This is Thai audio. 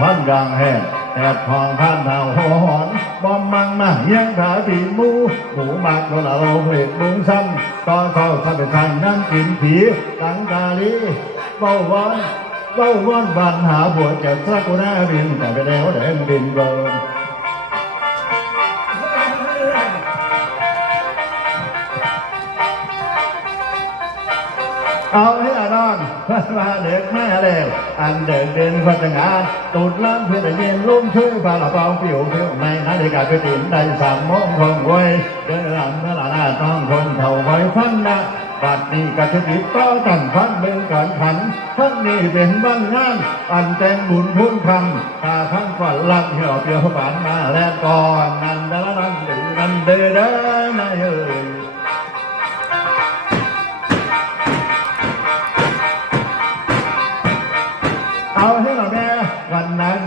พันกลางแห่แดดทองพันเทาหัวหอนบอมมังมาเฮียงขาตีมูหมูหมักโดนละโลงเห็ดมุงซ้ำก็เข้าทับเป็นทางนั่งกินผีตังกาลีเบ้าวอนเบ้าวอนบันหาบวชเจ็บสักกุนาบินแต่ไปแล้วแดงบินเบิน เอาให้อานอนพื่อนมาเด็กแม่เร็วอันเดินเดินพัฒนาตูดล้ำเพื่อนเย็นลุ่มชื่อปลาละเปาผิวผิวในนาฬิกาไปตินได้สามโมงคงไว้เดินหลังเมื่อหน้าต้องคนเท่าไว้ฟันนะบัดนี้ก็จะติดต่อกันพันเมืองกันขันพันนี้เป็นบ้านงาน อันแต่งบุญพุ่นคำตาทั้งฝันลักเหี่ยวเปียวฝันมาแล้วก่อนนั่นเด้อ เอาให้หน่อยแม่วันนั้น